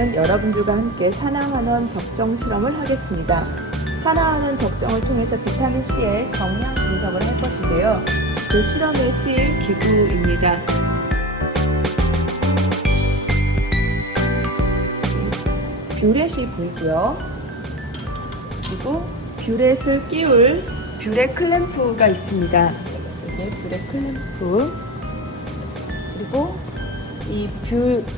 오늘은 여러분들과 함께 산화환원 적정 실험을 하겠습니다. 산화환원 적정을 통해서 비타민C의 정량 분석을 할 것인데요. 그 실험에 쓰일 기구입니다. 뷰렛이 보이고요. 그리고 뷰렛을 끼울 뷰렛 클램프가 있습니다. 이게 뷰렛 클램프. 그리고 이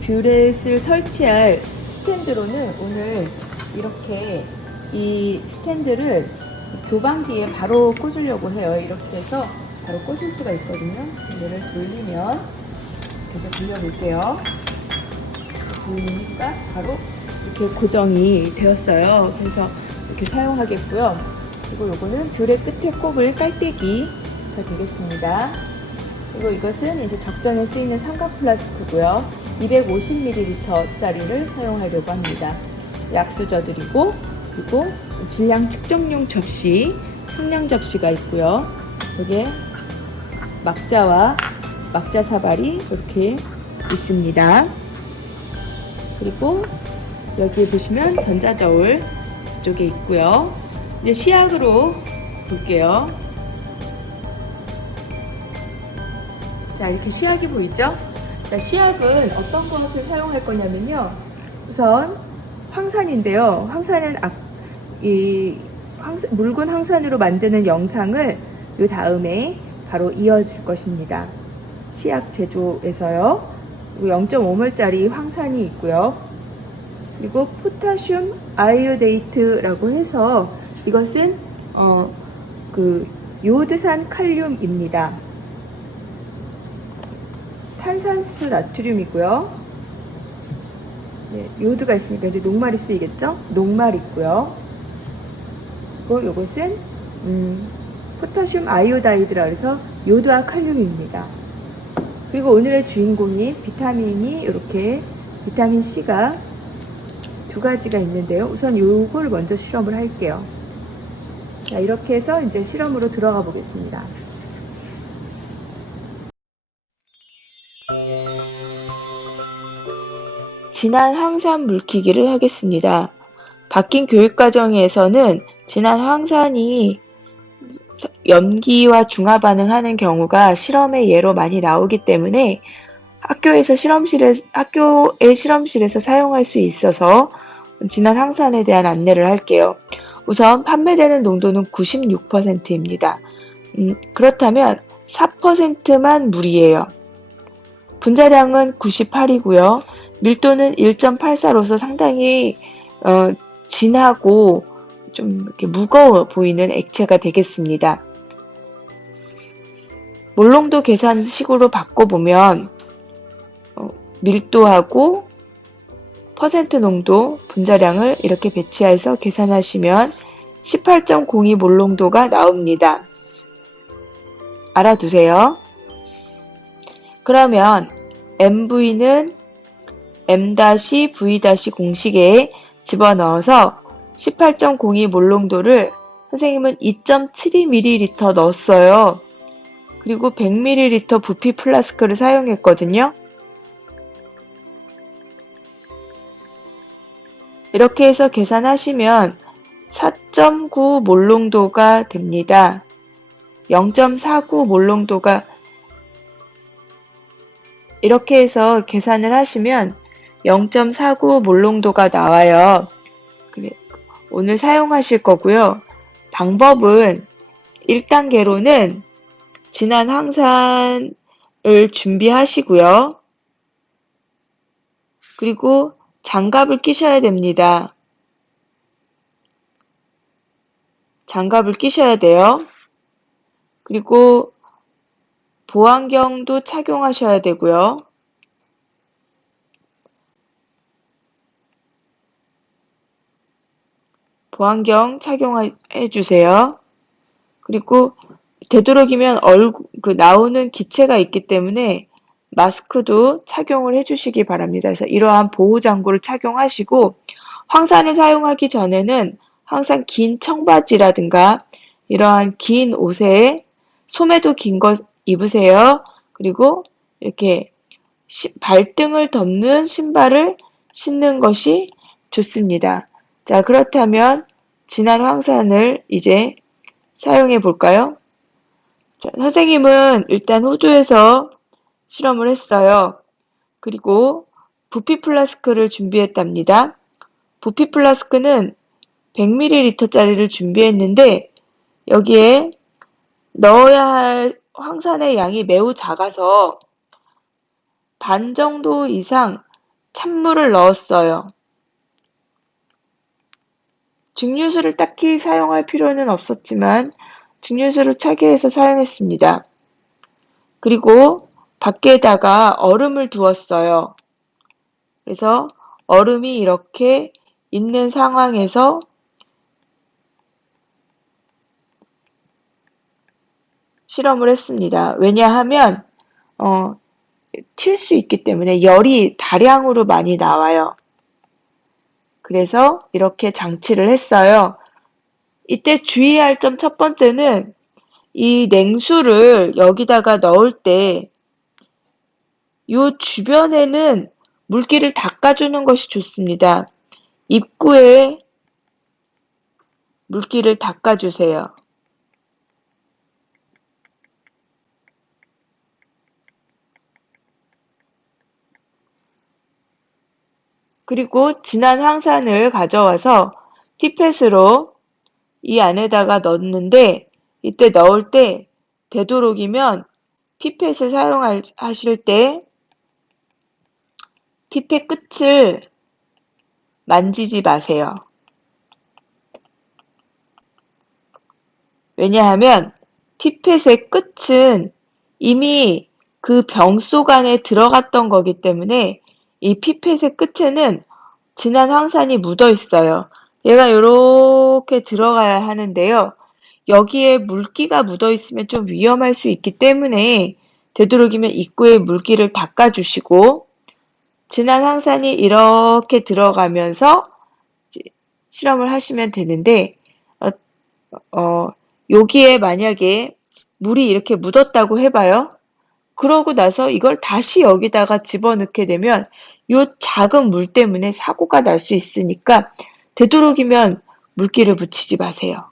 뷰렛을 설치할 스탠드로는 오늘 이렇게 이 스탠드를 교방기에 바로 꽂으려고 해요. 이렇게 해서 바로 꽂을 수가 있거든요. 얘를 돌리면, 제가 돌려볼게요. 돌리니까 바로 이렇게 고정이 되었어요. 그래서 이렇게 사용하겠고요. 그리고 이거는 뷰렛 끝에 꼽을 깔때기가 되겠습니다. 그리고 이것은 이제 적정에 쓰이는 삼각 플라스크고요. 250ml 짜리를 사용하려고 합니다. 약수저들이고, 그리고 질량 측정용 접시, 평량 접시가 있고요. 여기에 막자와 막자 사발이 이렇게 있습니다. 그리고 여기 보시면 전자저울 이쪽에 있고요. 이제 시약으로 볼게요. 자, 이렇게 시약이 보이죠? 자, 시약은 어떤 것을 사용할 거냐면요. 우선 황산인데요. 황산은 묽은 황산으로 만드는 영상을 요 다음에 바로 이어질 것입니다. 시약 제조에서요. 0.5몰짜리 황산이 있고요. 그리고 포타슘 아이오데이트라고 해서 이것은 요드산 칼륨입니다. 탄산수 나트륨이고요. 네, 요드가 있으니까 이제 녹말이 쓰이겠죠? 녹말 있고요. 그리고 이것은 포타슘 아이오다이드라 해서 요드와 칼륨입니다. 그리고 오늘의 주인공이 비타민이 이렇게 비타민 C가 두 가지가 있는데요. 우선 요걸 먼저 실험을 할게요. 자, 이렇게 해서 이제 실험으로 들어가 보겠습니다. 진한 황산 묽히기를 하겠습니다. 바뀐 교육과정에서는 진한 황산이 염기와 중화 반응하는 경우가 실험의 예로 많이 나오기 때문에 학교의 실험실에서 사용할 수 있어서 진한 황산에 대한 안내를 할게요. 우선 판매되는 농도는 96%입니다. 그렇다면 4%만 물이에요. 분자량은 98이고요. 밀도는 1.84로서 상당히 진하고 좀 이렇게 무거워 보이는 액체가 되겠습니다. 몰농도 계산식으로 바꿔보면 밀도하고 퍼센트 농도, 분자량을 이렇게 배치해서 계산하시면 18.02 몰농도가 나옵니다. 알아두세요. 그러면 MV는 M-V- 공식에 집어넣어서 18.02 몰농도를 선생님은 2.72ml 넣었어요. 그리고 100ml 부피 플라스크를 사용했거든요. 이렇게 해서 계산하시면 4.9 몰농도가 됩니다. 0.49 몰농도가 이렇게 해서 계산을 하시면 0.49 몰농도가 나와요. 오늘 사용하실 거고요. 방법은 1단계로는 진한 황산을 준비하시고요. 그리고 장갑을 끼셔야 됩니다. 장갑을 끼셔야 돼요. 그리고 보안경도 착용하셔야 되고요. 보안경 착용해 주세요. 그리고 되도록이면 나오는 기체가 있기 때문에 마스크도 착용을 해주시기 바랍니다. 그래서 이러한 보호장구를 착용하시고 황산을 사용하기 전에는 항상 긴 청바지라든가 이러한 긴 옷에 소매도 긴 거 입으세요. 그리고 이렇게 발등을 덮는 신발을 씻는 것이 좋습니다. 자, 그렇다면 진한 황산을 이제 사용해 볼까요? 자, 선생님은 일단 호두에서 실험을 했어요. 그리고 부피 플라스크를 준비했답니다. 부피 플라스크는 100ml짜리를 준비했는데 여기에 넣어야 할 황산의 양이 매우 작아서 반 정도 이상 찬물을 넣었어요. 증류수를 딱히 사용할 필요는 없었지만 증류수를 차게 해서 사용했습니다. 그리고 밖에다가 얼음을 두었어요. 그래서 얼음이 이렇게 있는 상황에서 실험을 했습니다. 왜냐하면 튈 수 있기 때문에 열이 다량으로 많이 나와요. 그래서 이렇게 장치를 했어요. 이때 주의할 점 첫 번째는 이 냉수를 여기다가 넣을 때 이 주변에는 물기를 닦아주는 것이 좋습니다. 입구에 물기를 닦아주세요. 그리고 진한 황산을 가져와서 피펫으로 이 안에다가 넣는데 이때 넣을 때 되도록이면 피펫을 사용하실 때 피펫 끝을 만지지 마세요. 왜냐하면 피펫의 끝은 이미 그 병 속 안에 들어갔던 거기 때문에 이 피펫의 끝에는 진한 황산이 묻어 있어요. 얘가 이렇게 들어가야 하는데요. 여기에 물기가 묻어 있으면 좀 위험할 수 있기 때문에 되도록이면 입구에 물기를 닦아주시고 진한 황산이 이렇게 들어가면서 실험을 하시면 되는데 여기에 만약에 물이 이렇게 묻었다고 해봐요. 그러고 나서 이걸 다시 여기다가 집어넣게 되면 이 작은 물 때문에 사고가 날 수 있으니까 되도록이면 물기를 묻히지 마세요.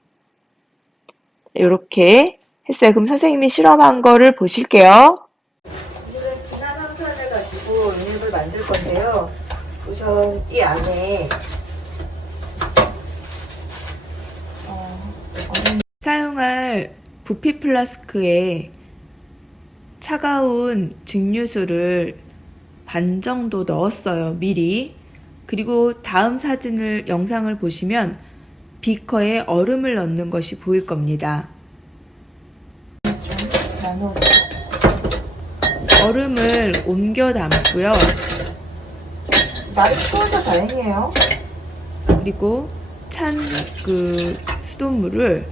이렇게 했어요. 그럼 선생님이 실험한 거를 보실게요. 오늘은 진한 황산을 가지고 용액을 만들 건데요. 우선 이 안에 사용할 부피 플라스크에 차가운 증류수를 반 정도 넣었어요. 미리. 그리고 다음 영상을 보시면 비커에 얼음을 넣는 것이 보일 겁니다. 좀 나눠서 얼음을 옮겨 담고요. 날이 추워서 다행이에요. 그리고 찬 수돗물을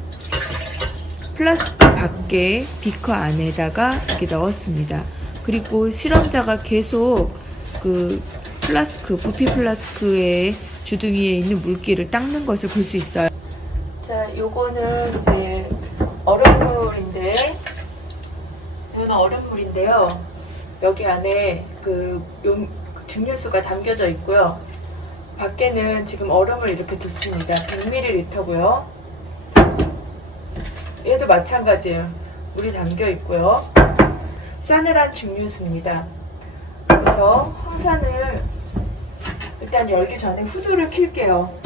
플라스크 밖에 비커 안에다가 이렇게 넣었습니다. 그리고 실험자가 계속 부피 플라스크의 주둥이에 있는 물기를 닦는 것을 볼 수 있어요. 자, 요거는 이제 이거는 얼음물인데요. 여기 안에 증류수가 담겨져 있고요. 밖에는 지금 얼음을 이렇게 뒀습니다. 100ml고요. 얘도 마찬가지예요. 물이 담겨 있고요. 싸늘한 증류수입니다. 그래서 황산을 일단 열기 전에 후두를 킬게요.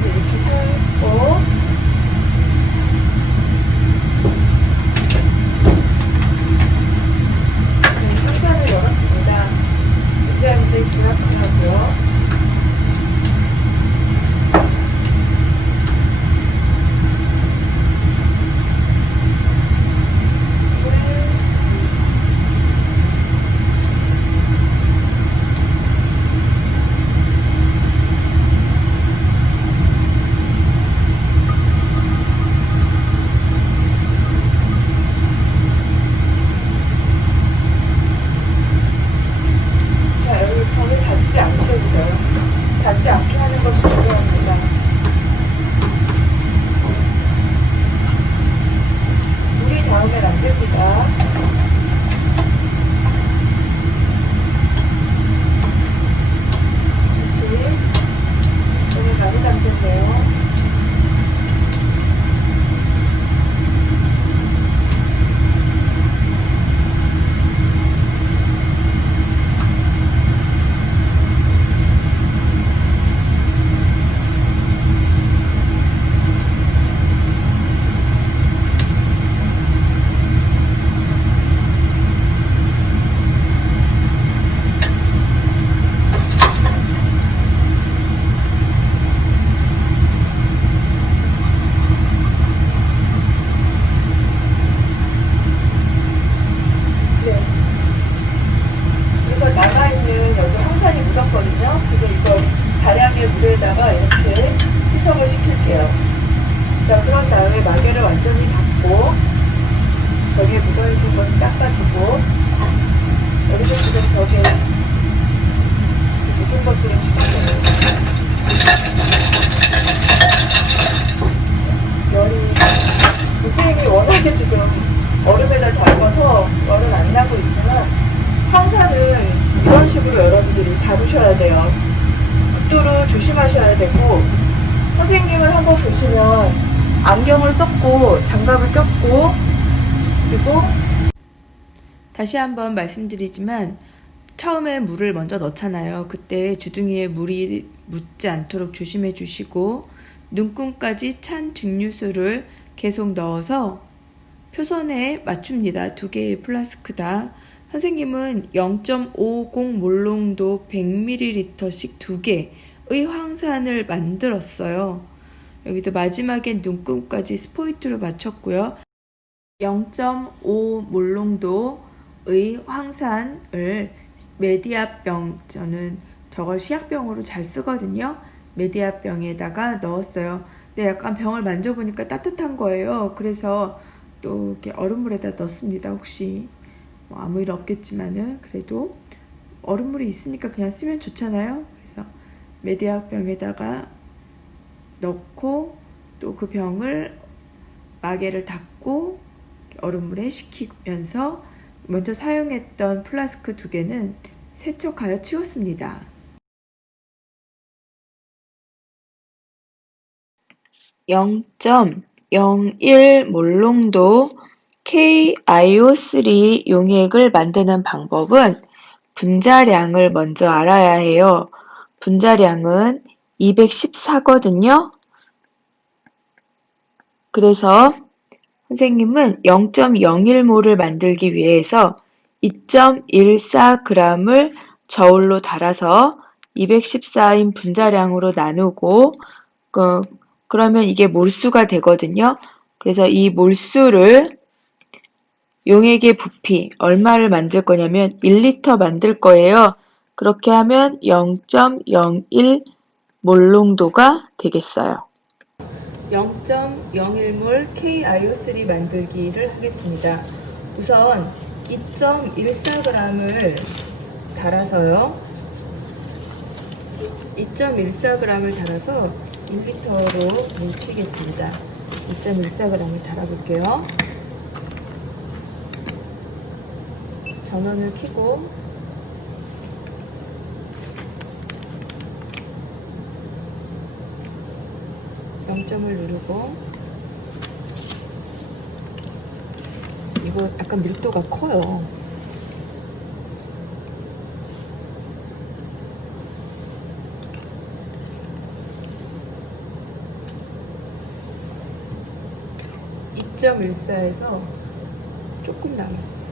이렇게 펴고 황산을 열었습니다. 이제 불합을 하고요. 이렇게 지금 얼음에다 담궈서 열은 안 나고 있지만 황사는 이런 식으로 여러분들이 다루셔야 돼요. 붓도를 조심하셔야 되고, 선생님을 한번 보시면 안경을 썼고 장갑을 꼈고, 그리고 다시 한번 말씀드리지만 처음에 물을 먼저 넣잖아요. 그때 주둥이에 물이 묻지 않도록 조심해 주시고, 눈금까지 찬 증류수를 계속 넣어서 표선에 맞춥니다. 두 개의 플라스크다. 선생님은 0.50 몰롱도 100ml씩 두 개의 황산을 만들었어요. 여기도 마지막엔 눈금까지 스포이트로 맞췄고요. 0.5 몰롱도의 황산을 메디아병, 저는 저걸 시약병으로 잘 쓰거든요. 메디아병에다가 넣었어요. 근데 약간 병을 만져보니까 따뜻한 거예요. 그래서 또 이렇게 얼음물에다 넣습니다. 혹시 뭐 아무 일 없겠지만은 그래도 얼음물이 있으니까 그냥 쓰면 좋잖아요. 그래서 메디아병에다가 넣고 또 그 병을 마개를 닫고 얼음물에 식히면서 먼저 사용했던 플라스크 두 개는 세척하여 치웠습니다. (0.01) 몰롱도 KiO3 용액을 만드는 방법은 분자량을 먼저 알아야 해요. 분자량은 214거든요. 그래서 선생님은 0.01몰을 만들기 위해서 2.14g을 저울로 달아서 214인 분자량으로 나누고, 그러면 이게 몰수가 되거든요. 그래서 이 몰수를 용액의 부피 얼마를 만들 거냐면 1리터 만들 거예요. 그렇게 하면 0.01 몰롱도가 되겠어요. 0.01몰 KiO3 만들기를 하겠습니다. 우선 2.14g을 달아서요. 2.14g을 달아서 1리터로 뭉치겠습니다. 2.14g을 달아볼게요. 전원을 켜고 영점을 누르고, 이거 약간 밀도가 커요. (2.14에서) 조금 남았어요.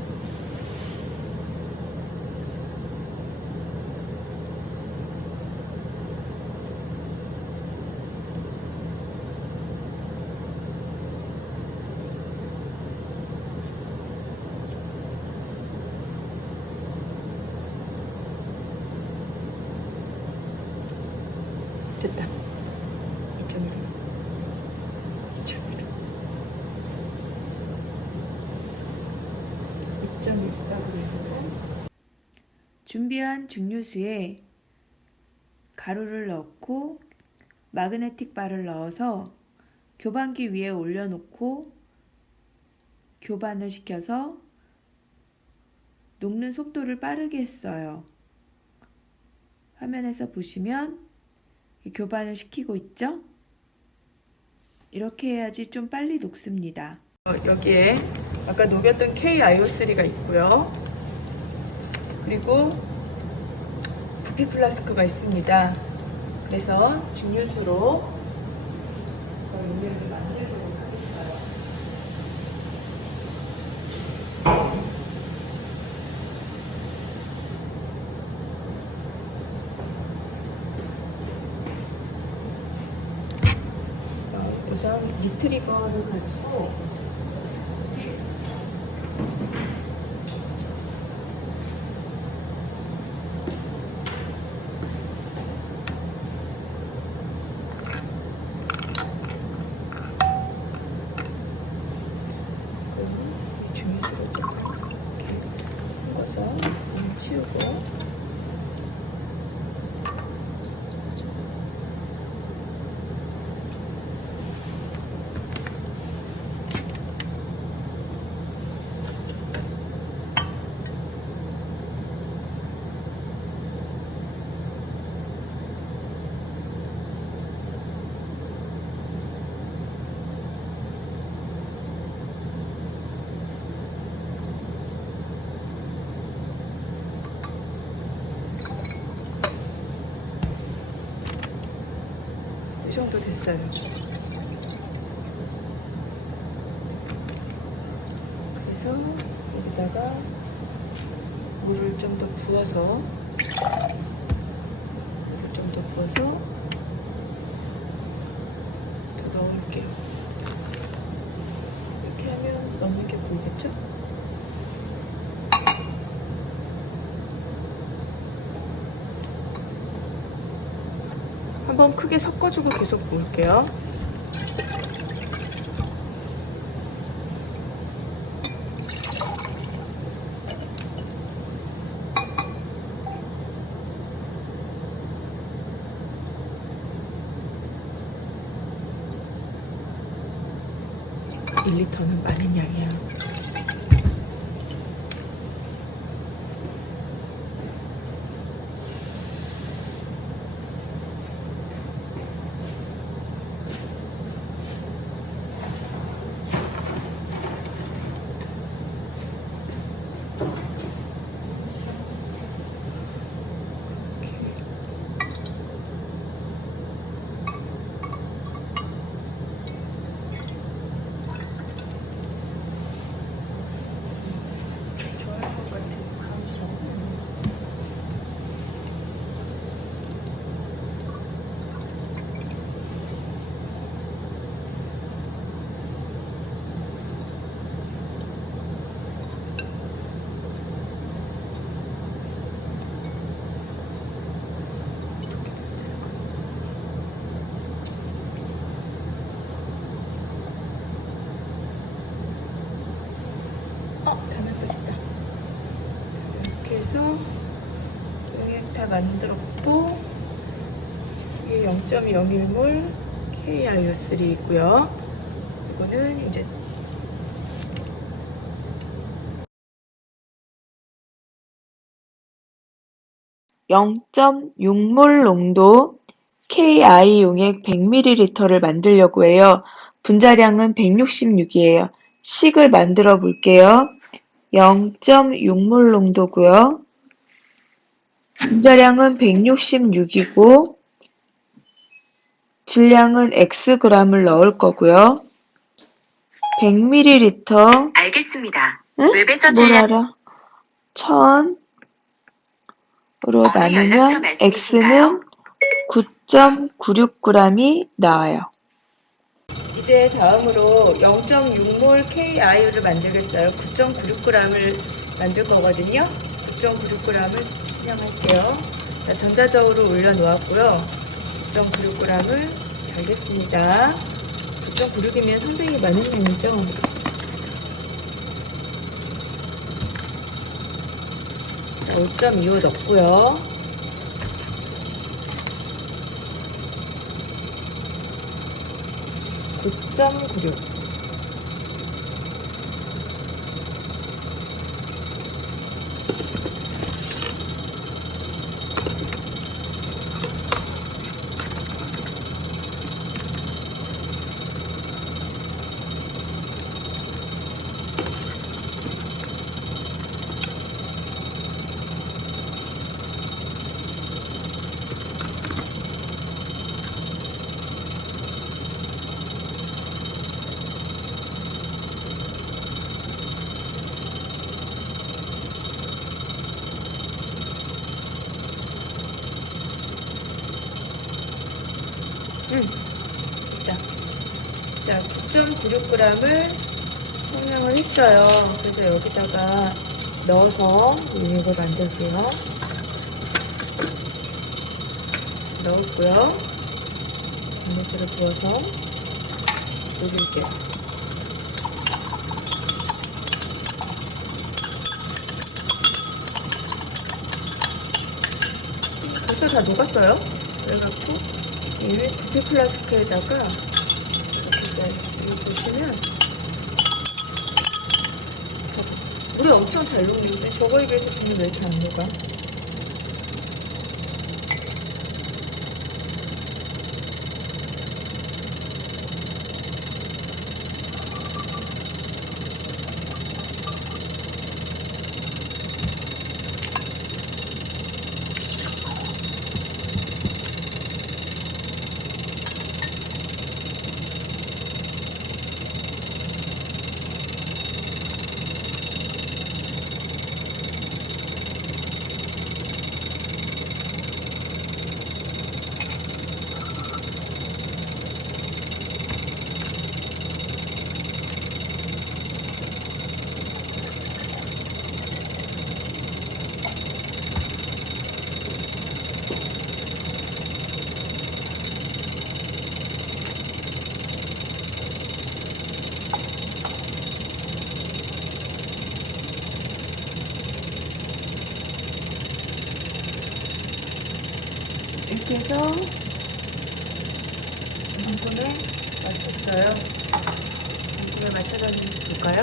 됐다. 2.1. 2.1. 2.14g으로 준비한 증류수에 가루를 넣고 마그네틱 바를 넣어서 교반기 위에 올려놓고 교반을 시켜서 녹는 속도를 빠르게 했어요. 화면에서 보시면 교반을 시키고 있죠? 이렇게 해야지 좀 빨리 녹습니다. 여기에 아까 녹였던 KiO3가 있고요. 그리고 부피 플라스크가 있습니다. 그래서 증류수로 용액을 만들도록 하겠어요. 우선 리트리버를 가지고 증류수로 이렇게 헹궈서 치우고, 정도 됐어요. 그래서 여기다가 물을 좀 더 부어서 더 넣을게요. 이렇게 하면 넣는 게 보이겠죠? 한번 크게 섞어주고 계속 부을게요. (1리터) 는 많은 양이야. 이렇게 해서 용액 다 만들었고, 이게 0.01몰 KiO3이고요. 이거는 이제 (0.6몰) 농도 KI 용액 100ml를 만들려고 해요. 분자량은 166이에요. 식을 만들어 볼게요. (0.6몰) 농도고요. 분자량은 166이고 질량은 Xg을 넣을 거고요. 100ml 알겠습니다. 응? 웹에서 뭘 알아? 1000으로 나누면 X는 9.96g이 나와요. 이제 다음으로 0.6몰 KI를 만들겠어요. 9.96g을 만들 거거든요. 9.96g을 측량할게요. 자, 전자저울을 올려놓았고요. 9.96g을 잘 됐습니다. 9.96이면 상당히 많은 양이죠. 자, 5.25 넣고요. 9.96. 자, 9.96g을 성량을 했어요. 그래서 여기다가 넣어서 용액을 만들게요. 넣었고요. 마요네즈를 부어서 녹일게요. 벌써 다 녹았어요. 그래갖고 얘를 부피 플라스크에다가 여기 보시면 물이 엄청 잘 녹는데 저거에 비해서 지금 왜 이렇게 안 녹아? 이렇게 해서 반쯤에 맞췄어요. 반쯤에 맞춰졌는지 볼까요?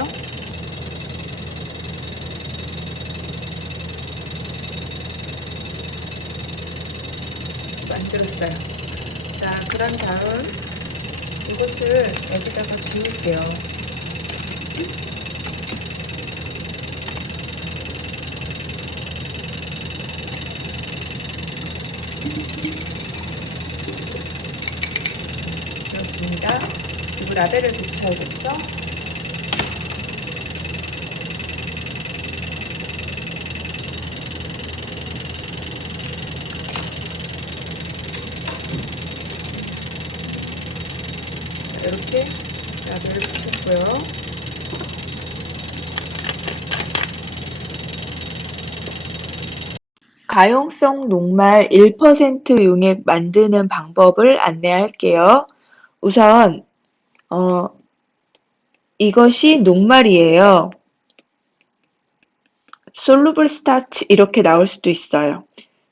만들었어요. 자, 그런 다음 이것을 여기다가 비울게요. 그렇습니다. 그리고 라벨을 붙여야겠죠? 이렇게 라벨을 붙였고요. 가용성 녹말 1% 용액 만드는 방법을 안내할게요. 우선 이것이 녹말이에요. 솔루블 스타치 이렇게 나올 수도 있어요.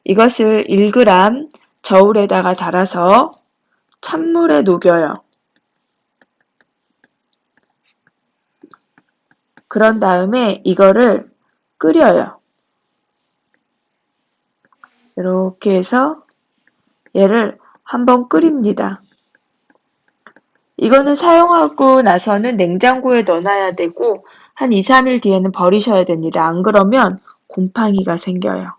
이것을 1g 저울에다가 달아서 찬물에 녹여요. 그런 다음에 이거를 끓여요. 이렇게 해서 얘를 한번 끓입니다. 이거는 사용하고 나서는 냉장고에 넣어놔야 되고 한 2, 3일 뒤에는 버리셔야 됩니다. 안 그러면 곰팡이가 생겨요.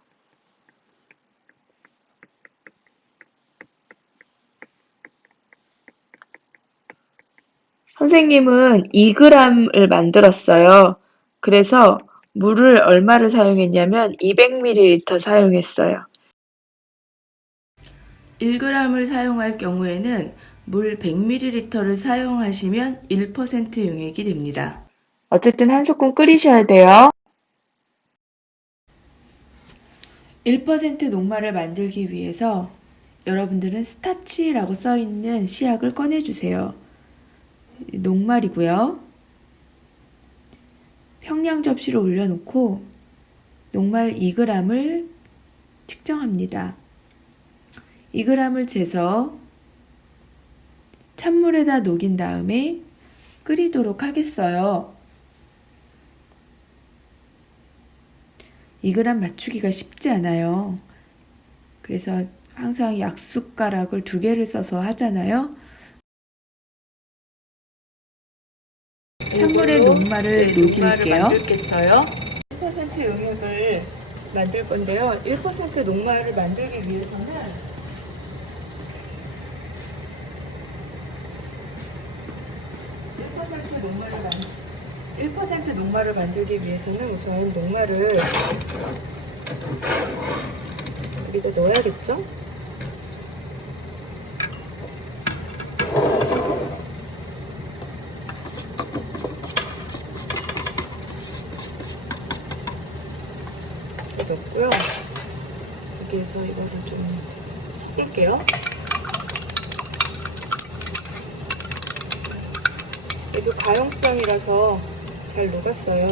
선생님은 2g을 만들었어요. 그래서 물을 얼마를 사용했냐면 200ml 사용했어요. 1g을 사용할 경우에는 물 100ml를 사용하시면 1% 용액이 됩니다. 어쨌든 한 소끔 끓이셔야 돼요. 1% 녹말을 만들기 위해서 여러분들은 스타치라고 써있는 시약을 꺼내주세요. 녹말이고요. 평량 접시를 올려놓고 녹말 2g을 측정합니다. 2g을 재서 찬물에다 녹인 다음에 끓이도록 하겠어요. 2g 맞추기가 쉽지 않아요. 그래서 항상 약숟가락을 2개를 써서 하잖아요. 찬물에 녹말을 녹일게요. 1% 용액을 만들 건데요. 1% 녹말을 만들기 위해서는 1% 녹말을 만들기 위해서는 우선 녹말을 여기다 넣어야겠죠? 이렇게 넣고요. 여기에서 이거를 좀 섞을게요. 얘도 가용성이라서 잘 녹았어요.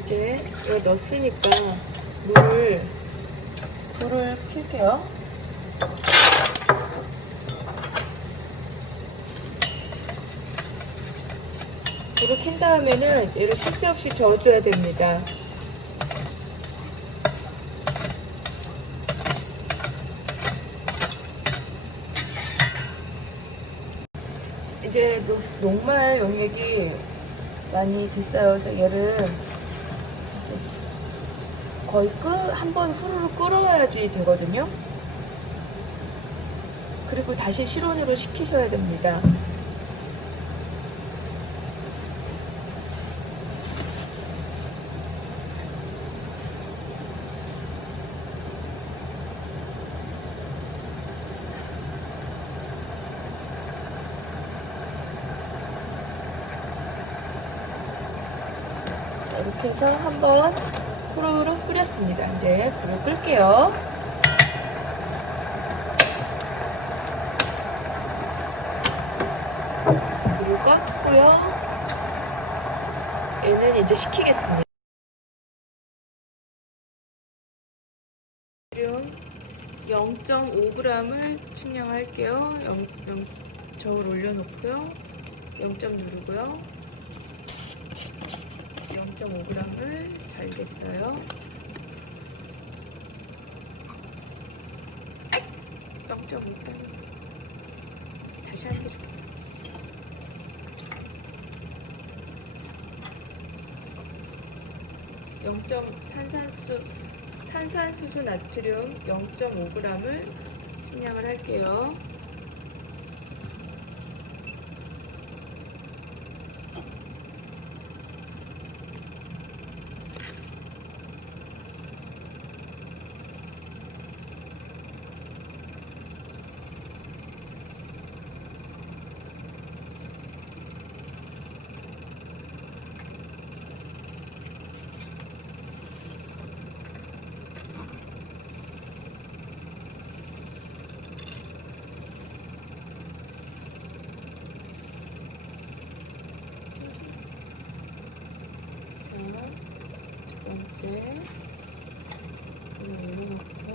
이제 이거 넣었으니까 불을 켤게요. 불을 켠 다음에는 얘를 쉴 새 없이 저어줘야 됩니다. 이제 녹말 용액이 많이 됐어요. 그래서 얘를 이제 거의 한번 후루룩 끓어야지 되거든요. 그리고 다시 실온으로 식히셔야 됩니다. 이렇게 해서 한번 후루룩 끓였습니다. 이제 불을 끌게요. 불을 껐고요. 얘는 이제 식히겠습니다. 0.5g을 측량할게요. 저울 올려놓고요. 0점 누르고요. 0.5g을 잘 됐어요. 0.5g 다시 한번 줄게요. 탄산수소 나트륨 0.5g을 측량을 할게요. 두 번째 올려놓고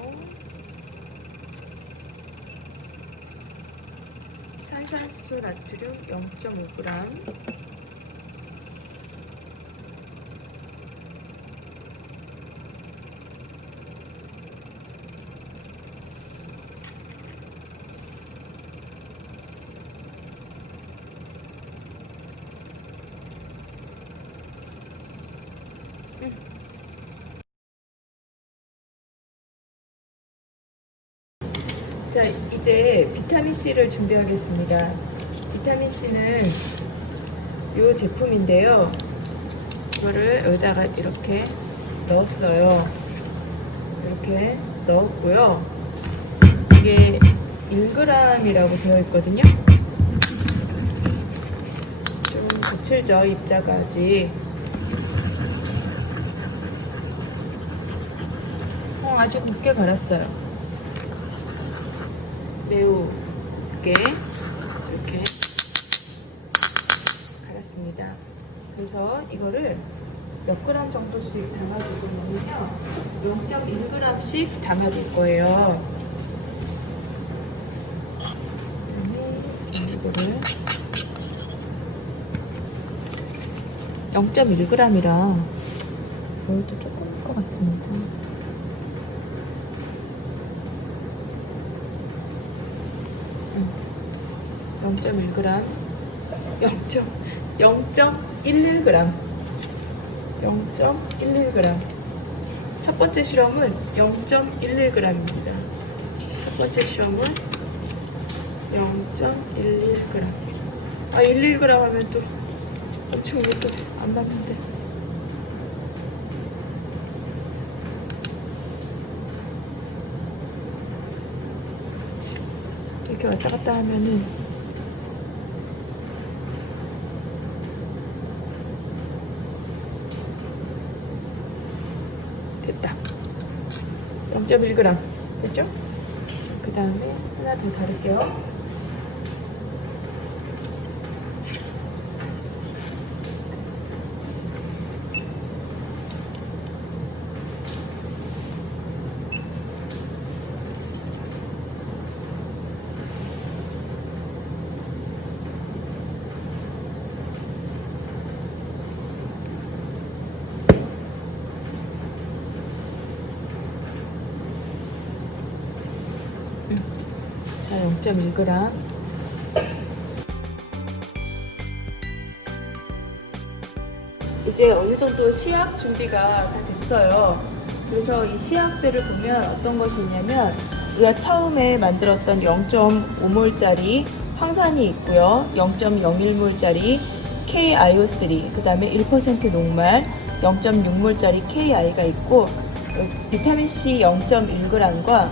탄산수소 나트륨 0.5g 자, 이제 비타민C를 준비하겠습니다. 비타민C는 이 제품인데요. 이거를 여기다가 이렇게 넣었어요. 이렇게 넣었고요. 이게 1g이라고 되어 있거든요. 좀 거칠죠, 입자가 아직. 아주 곱게 갈았어요. 매우 곱게 이렇게 갈았습니다. 그래서 이거를 몇 그램 정도씩 담아줄 거냐면요, 0.1g씩 담아줄 거예요. 이거를 0.1g이라 이것도 조금일 것 같습니다. 0.1g, 0.11g, 0.11g. 첫 번째 실험은 0.11g입니다. 첫 번째 실험은 0.11g. 11g 하면 또 엄청 이것도 안 맞는데. 이렇게 왔다 갔다 하면은 됐다. 0.1g 됐죠? 그 다음에 하나 더 다를게요. 자, 0.1g. 이제 어느 정도 시약 준비가 다 됐어요. 그래서 이 시약들을 보면 어떤 것이 있냐면, 우리가 처음에 만들었던 0.5몰짜리 황산이 있고요, 0.01몰짜리 KiO3, 그 다음에 1% 녹말 0.6몰짜리 KI가 있고, 비타민C 0.1g과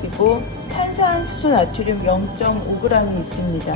그리고 탄산수소 나트륨 0.5g이 있습니다.